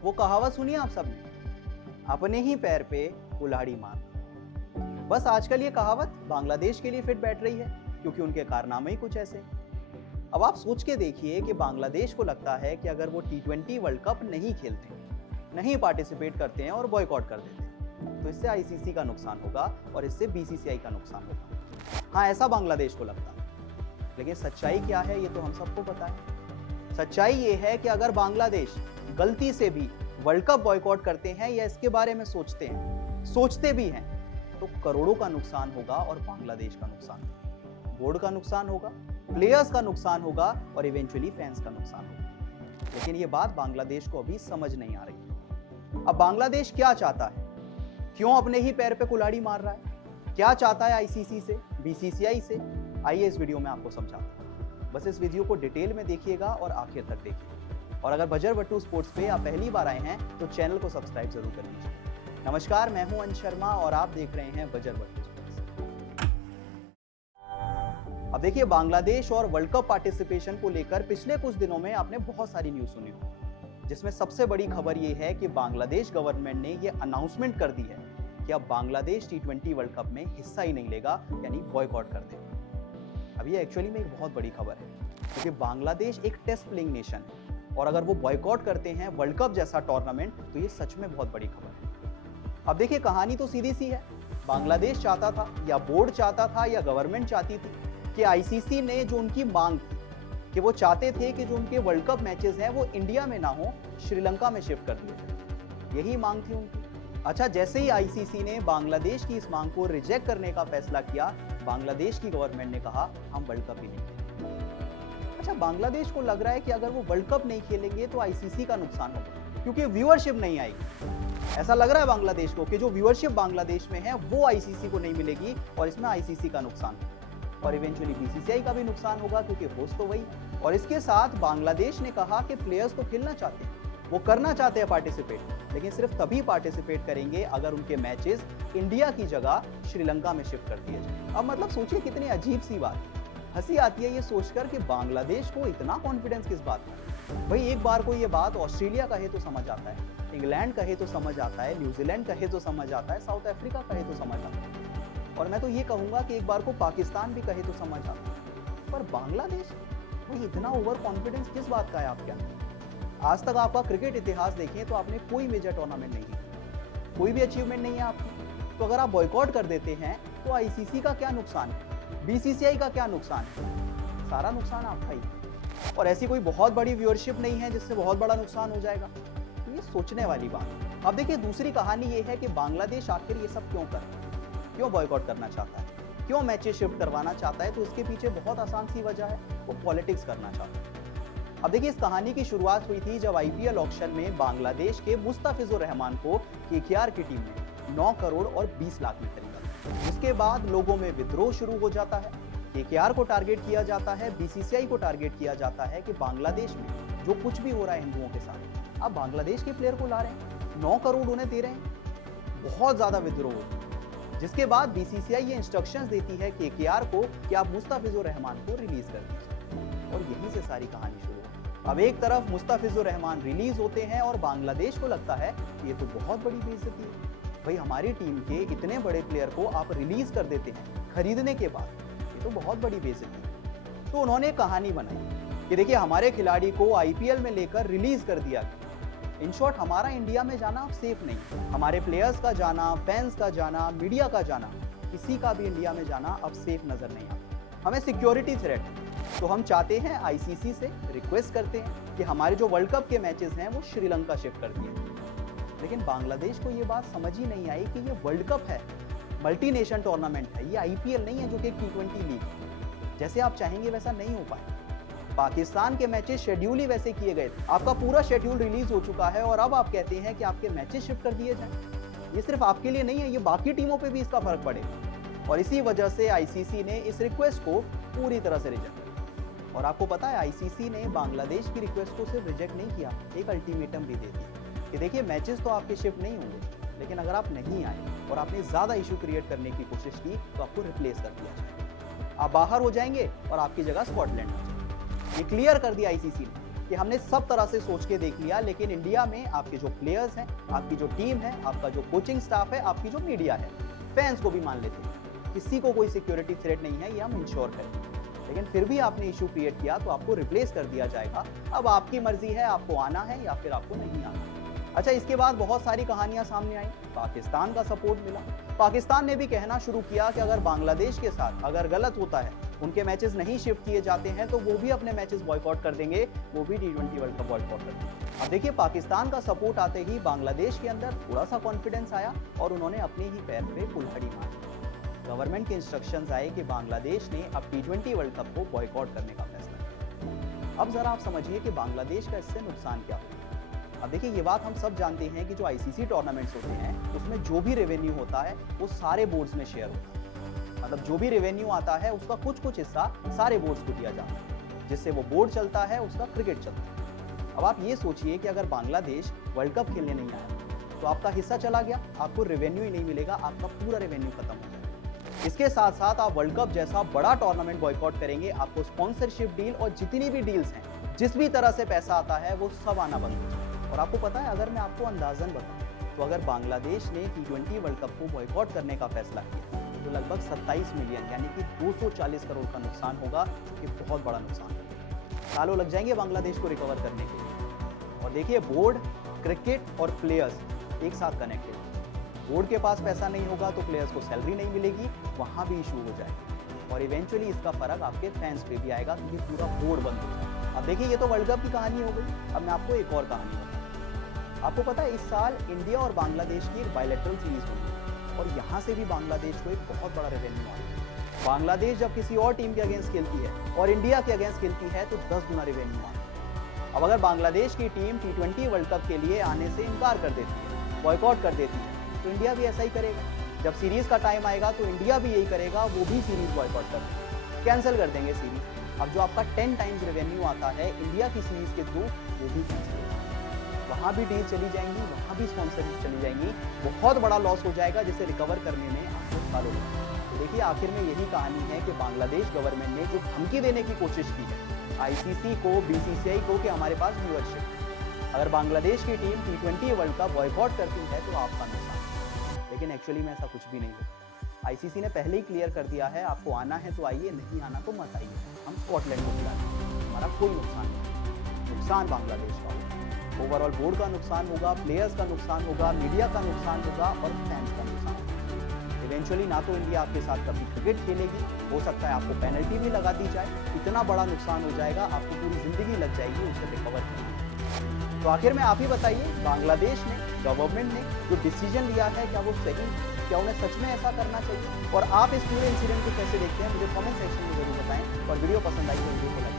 वो कहावत सुनी है आप सबने, अपने ही पैर पे कुल्हाड़ी मार। बस आजकल ये कहावत बांग्लादेश के लिए फिट बैठ रही है क्योंकि उनके कारनामे ही कुछ ऐसे। अब आप सोच के देखिए कि बांग्लादेश को लगता है कि अगर वो T20 वर्ल्ड कप नहीं खेलते, नहीं पार्टिसिपेट करते हैं और बॉयकॉट कर देते हैं, तो इससे आईसीसी का नुकसान होगा और इससे बीसीसीआई का नुकसान होगा। हाँ, ऐसा बांग्लादेश को लगता है, लेकिन सच्चाई क्या है ये तो हम सबको पता है। सच्चाई ये है कि अगर बांग्लादेश गलती से भी वर्ल्ड कप बॉयकॉट करते हैं या इसके बारे में सोचते भी हैं, तो करोड़ों का नुकसान होगा और बांग्लादेश का नुकसान होगा, बोर्ड का नुकसान होगा, प्लेयर्स का नुकसान होगा और इवेंचुअली फैंस का नुकसान होगा। लेकिन ये बात बांग्लादेश को अभी समझ नहीं आ रही। अब बांग्लादेश क्या चाहता है, क्यों अपने ही पैर पे कुल्हाड़ी मार रहा है, क्या चाहता है आईसीसी से, बीसीसीआई से, आइए इस वीडियो में आपको समझाता हूं। बस इस वीडियो को डिटेल में देखिएगा और आखिर तक देखिए। और अगर बजर बट्टू स्पोर्ट्स पे आप पहली बार आए हैं तो चैनल को सब्सक्राइब जरूर कर लीजिए। नमस्कार, मैं हूं अंश शर्मा और आप देख रहे हैं बजर बट्टू स्पोर्ट्स। अब देखिए, बांग्लादेश और वर्ल्ड कप पार्टिसिपेशन को लेकर पिछले कुछ दिनों में आपने बहुत सारी न्यूज सुनी होगी, जिसमें सबसे बड़ी खबर ये है कि बांग्लादेश गवर्नमेंट ने ये अनाउंसमेंट कर दी है कि अब बांग्लादेश T20 वर्ल्ड कप में हिस्सा ही नहीं लेगा, यानी बॉयकॉट कर देगा। अब ये एक्चुअली में एक बहुत बड़ी खबर है क्योंकि बांग्लादेश एक टेस्ट प्लेइंग नेशन है और अगर वो बॉयकॉट करते हैं वर्ल्ड कप जैसा टूर्नामेंट तो ये सच में बहुत बड़ी खबर है। अब देखिए, कहानी तो सीधी सी है। बांग्लादेश चाहता था या बोर्ड चाहता था या गवर्नमेंट चाहती थी कि आईसीसी ने जो उनकी मांग थी कि वो चाहते थे कि जो उनके वर्ल्ड कप मैचेस हैं वो इंडिया में ना हो, श्रीलंका में शिफ्ट कर दिए जाए, यही मांग थी उनकी। अच्छा, जैसे ही आईसीसी ने बांग्लादेश की इस मांग को रिजेक्ट करने का फैसला किया, बांग्लादेश की गवर्नमेंट ने कहा हम वर्ल्ड कप ही नहीं खेलेंगे। अच्छा, बांग्लादेश को लग रहा है कि अगर वो वर्ल्ड कप नहीं खेलेंगे तो आईसीसी का नुकसान होगा क्योंकि व्यूअरशिप नहीं आएगी। ऐसा लग रहा है बांग्लादेश को कि जो व्यूअरशिप बांग्लादेश में है वो आईसीसी को नहीं मिलेगी और इसमें आईसीसी का नुकसान और इवेंचुअली बीसीसीआई का भी नुकसान होगा क्योंकि होस्ट तो वही। और इसके साथ बांग्लादेश ने कहा कि प्लेयर्स तो खेलना चाहते हैं, वो करना चाहते हैं पार्टिसिपेट, लेकिन सिर्फ तभी पार्टिसिपेट करेंगे अगर उनके मैचेस इंडिया की जगह श्रीलंका में शिफ्ट कर दिए जाए। अब मतलब सोचिए कितनी अजीब सी बात, हंसी आती है ये सोचकर कि बांग्लादेश को इतना कॉन्फिडेंस किस बात का। भाई, एक बार को ये बात ऑस्ट्रेलिया कहे तो समझ आता है, इंग्लैंड कहे तो समझ आता है, न्यूजीलैंड कहे तो समझ आता है, साउथ अफ्रीका कहे तो समझ आता है, और मैं तो ये कहूंगा कि एक बार को पाकिस्तान भी कहे तो समझ आता है। पर बांग्लादेश, भाई इतना ओवर कॉन्फिडेंस किस बात का है आपके अंदर? आज तक आपका क्रिकेट इतिहास देखें तो आपने कोई मेजर टूर्नामेंट नहीं जीता, कोई भी अचीवमेंट नहीं है आपकी। तो अगर आप बॉयकॉट कर देते हैं तो आईसीसी का क्या नुकसान है, बीसीसीआई का क्या नुकसान है? सारा नुकसान आपका ही। और ऐसी कोई बहुत बड़ी व्यूअरशिप नहीं है जिससे बहुत बड़ा नुकसान हो जाएगा। तो ये सोचने वाली बात। अब देखिए, दूसरी कहानी ये है कि बांग्लादेश आखिर ये सब क्यों कर रहा है, क्यों बॉयकॉट करना चाहता है, क्यों मैचेस शिफ्ट करवाना चाहता है? तो इसके पीछे बहुत आसान सी वजह है, वो पॉलिटिक्स करना चाहता है। अब देखिए, इस कहानी की शुरुआत हुई थी जब आईपीएल ऑक्शन में बांग्लादेश के मुस्तफिजुर रहमान को केकेआर की टीम ने 9 करोड़ और 20 लाख में खरीदा। जिसके बाद लोगों में विद्रोह शुरू हो जाता है, केकेआर को टारगेट किया जाता है, बीसीसीआई को टारगेट किया जाता है कि बांग्लादेश में जो कुछ भी हो रहा है हिंदुओं के साथ, आप बांग्लादेश के प्लेयर को ला रहे हैं, 9 करोड़ उन्हें दे रहे हैं। बहुत ज्यादा विद्रोह होता है, जिसके बाद बीसीसीआई ये इंस्ट्रक्शंस देती है केकेआर को कि आप मुस्तफिजुर रहमान को रिलीज कर दीजिए, और यहीं से सारी कहानी शुरू होती है। अब एक तरफ मुस्तफिजुर रहमान रिलीज होते हैं और बांग्लादेश को लगता है कि ये तो बहुत बड़ी बेइज्जती है, भाई हमारी टीम के इतने बड़े प्लेयर को आप रिलीज कर देते हैं खरीदने के बाद, ये तो बहुत बड़ी बेइज्जती है। तो उन्होंने कहानी बनाई कि देखिए, हमारे खिलाड़ी को आईपीएल में लेकर रिलीज कर दिया गया। इन शॉर्ट, हमारा इंडिया में जाना अब सेफ नहीं, हमारे प्लेयर्स का जाना, फैंस का जाना, मीडिया का जाना, किसी का भी इंडिया में जाना अब सेफ नजर नहीं आता। हमें सिक्योरिटी थ्रेट, तो हम चाहते हैं आईसीसी से रिक्वेस्ट करते हैं कि हमारे जो वर्ल्ड कप के मैचेस हैं वो श्रीलंका शिफ्ट कर दिए। लेकिन बांग्लादेश को ये बात समझ ही नहीं आई कि ये वर्ल्ड कप है, मल्टी नेशन टूर्नामेंट है, ये आईपीएल नहीं है जो कि T20 लीग। जैसे आप चाहेंगे वैसा नहीं हो पाए। पाकिस्तान के मैचेस शेड्यूल ही वैसे किए गए थे, आपका पूरा शेड्यूल रिलीज हो चुका है और अब आप कहते हैं कि आपके मैचेस शिफ्ट कर दिए जाएं। ये सिर्फ आपके लिए नहीं है, ये बाकी टीमों पे भी इसका फर्क पड़ेगा। और इसी वजह से आईसीसी ने इस रिक्वेस्ट को पूरी तरह से रिजेक्ट किया। और आपको पता है, आईसीसी ने बांग्लादेश की रिक्वेस्ट को सिर्फ रिजेक्ट नहीं किया, एक अल्टीमेटम भी दे दिया कि देखिए, मैचेस तो आपके शिफ्ट नहीं होंगे, लेकिन अगर आप नहीं आए और आपने ज्यादा इशू क्रिएट करने की कोशिश की तो आपको रिप्लेस कर दिया जाएगा। आप बाहर हो जाएंगे और आपकी जगह स्कॉटलैंड आ जाएगी। ये क्लियर कर दिया आईसीसी ने। कि हमने सब तरह से सोच के देख लिया, लेकिन इंडिया में आपके जो प्लेयर्स हैं, आपकी जो टीम है, आपका जो कोचिंग स्टाफ है, आपकी जो मीडिया है, फैंस को भी मान लेते हैं, किसी को कोई सिक्योरिटी थ्रेट नहीं है, ये हम इंश्योर करें। लेकिन फिर भी आपने इशू क्रिएट किया तो आपको रिप्लेस कर दिया जाएगा। अब आपकी मर्जी है, आपको आना है या फिर आपको नहीं आना। अच्छा, इसके बाद बहुत सारी कहानियां सामने आई। पाकिस्तान का सपोर्ट मिला। पाकिस्तान ने भी कहना शुरू किया कि अगर बांग्लादेश के साथ अगर गलत होता है, उनके मैचेस नहीं शिफ्ट किए जाते हैं, तो वो भी अपने मैचेस बॉयकॉट कर देंगे, वो भी T20 वर्ल्ड कप बॉयकॉट कर देंगे। अब देखिए, पाकिस्तान का सपोर्ट आते ही बांग्लादेश के अंदर थोड़ा सा कॉन्फिडेंस आया और उन्होंने अपने ही पैर पे कुल्हाड़ी मारी। गवर्नमेंट के इंस्ट्रक्शंस आए कि बांग्लादेश ने अब T20 वर्ल्ड कप को बॉयकॉट करने का फैसला किया। अब जरा आप समझिए कि बांग्लादेश का इससे नुकसान क्या होगा। अब देखिए, ये बात हम सब जानते हैं कि जो ICC टूर्नामेंट्स होते हैं, उसमें जो भी रेवेन्यू होता है वो सारे बोर्ड्स में शेयर होता है। मतलब जो भी रेवेन्यू आता है उसका कुछ कुछ हिस्सा सारे बोर्ड्स को दिया जाता है, जिससे वो बोर्ड चलता है, उसका क्रिकेट चलता है। अब आप ये सोचिए कि अगर बांग्लादेश वर्ल्ड कप खेलने नहीं आया तो आपका हिस्सा चला गया, आपको रेवेन्यू ही नहीं मिलेगा, आपका पूरा रेवेन्यू खत्म हो जाएगा। इसके साथ साथ आप वर्ल्ड कप जैसा बड़ा टूर्नामेंट बॉयकॉट करेंगे, आपको स्पॉन्सरशिप डील और जितनी भी डील्स हैं, जिस भी तरह से पैसा आता है, वो सब आना बंद हो जाएगा। और आपको पता है, अगर मैं आपको अंदाजन बताऊं तो अगर बांग्लादेश ने T20 वर्ल्ड कप को बॉयकॉट करने का फैसला किया तो लगभग 27 मिलियन यानी कि 240 करोड़ का नुकसान होगा, जो कि बहुत बड़ा नुकसान है। सालों लग जाएंगे बांग्लादेश को रिकवर करने के लिए। और देखिए, बोर्ड, क्रिकेट और प्लेयर्स एक साथ कनेक्टेड। बोर्ड के पास पैसा नहीं होगा तो प्लेयर्स को सैलरी नहीं मिलेगी, वहाँ भी इशू हो जाएगा और इवेंचुअली इसका फर्क आपके फैंस पे भी आएगा, क्योंकि पूरा बोर्ड बंद हो जाएगा। अब देखिए, ये तो वर्ल्ड कप की कहानी हो गई। अब मैं आपको एक और कहानी बताऊं। आपको पता है, इस साल इंडिया और बांग्लादेश की एक बायलैटरल सीरीज होगी और यहाँ से भी बांग्लादेश को एक बहुत बड़ा रेवेन्यू आता है। बांग्लादेश जब किसी और टीम के अगेंस्ट खेलती है और इंडिया के अगेंस्ट खेलती है तो 10 गुना रेवेन्यू आता है। अब अगर बांग्लादेश की टीम T20 वर्ल्ड कप के लिए आने से इनकार कर देती है, बॉयकॉट कर देती है, तो इंडिया भी ऐसा ही करेगा। जब सीरीज का टाइम आएगा तो इंडिया भी यही करेगा, वो भी सीरीज बॉयकॉट कर देंगे, कैंसिल कर देंगे सीरीज। अब जो आपका 10 टाइम्स रेवेन्यू आता है इंडिया की सीरीज के थ्रू, वो भी कैंसिल, वहाँ भी डील चली जाएंगी, वहाँ भी स्पॉन्सरशिप चली जाएंगी, बहुत बड़ा लॉस हो जाएगा, जिसे रिकवर करने में आपको सालों लगेंगे। तो देखिए, आखिर में यही कहानी है कि बांग्लादेश गवर्नमेंट ने जो धमकी देने की कोशिश की है ICC को, BCCI को, कि हमारे पास व्यूअरशिप, अगर बांग्लादेश की team T20 world cup boycott करती है तो आपका नुकसान। लेकिन एक्चुअली में ऐसा कुछ भी नहीं होता। ICC ने पहले ही क्लियर कर दिया है, आपको आना है तो आइए, नहीं आना तो मत आइए, हम स्कॉटलैंड को बुला देंगे, हमारा कोई नुकसान नहीं। नुकसान बांग्लादेश का होगा, ओवरऑल बोर्ड का नुकसान होगा, प्लेयर्स का नुकसान होगा, मीडिया का नुकसान होगा और फैंस का नुकसान होगा। इवेंचुअली ना तो इंडिया आपके साथ कभी क्रिकेट खेलेगी, हो सकता है आपको पेनल्टी भी लगा दी जाए, इतना बड़ा नुकसान हो जाएगा, आपको पूरी जिंदगी लग जाएगी उसे रिकवर करने। तो आखिर में आप ही बताइए, बांग्लादेश ने, गवर्नमेंट ने जो डिसीजन लिया है, क्या वो सही, क्या उन्हें सच में ऐसा करना चाहिए? और आप इस पूरे इंसिडेंट को कैसे देखते हैं, मुझे कमेंट सेक्शन में जरूर बताएं और वीडियो पसंद आई तो वीडियो को लाइक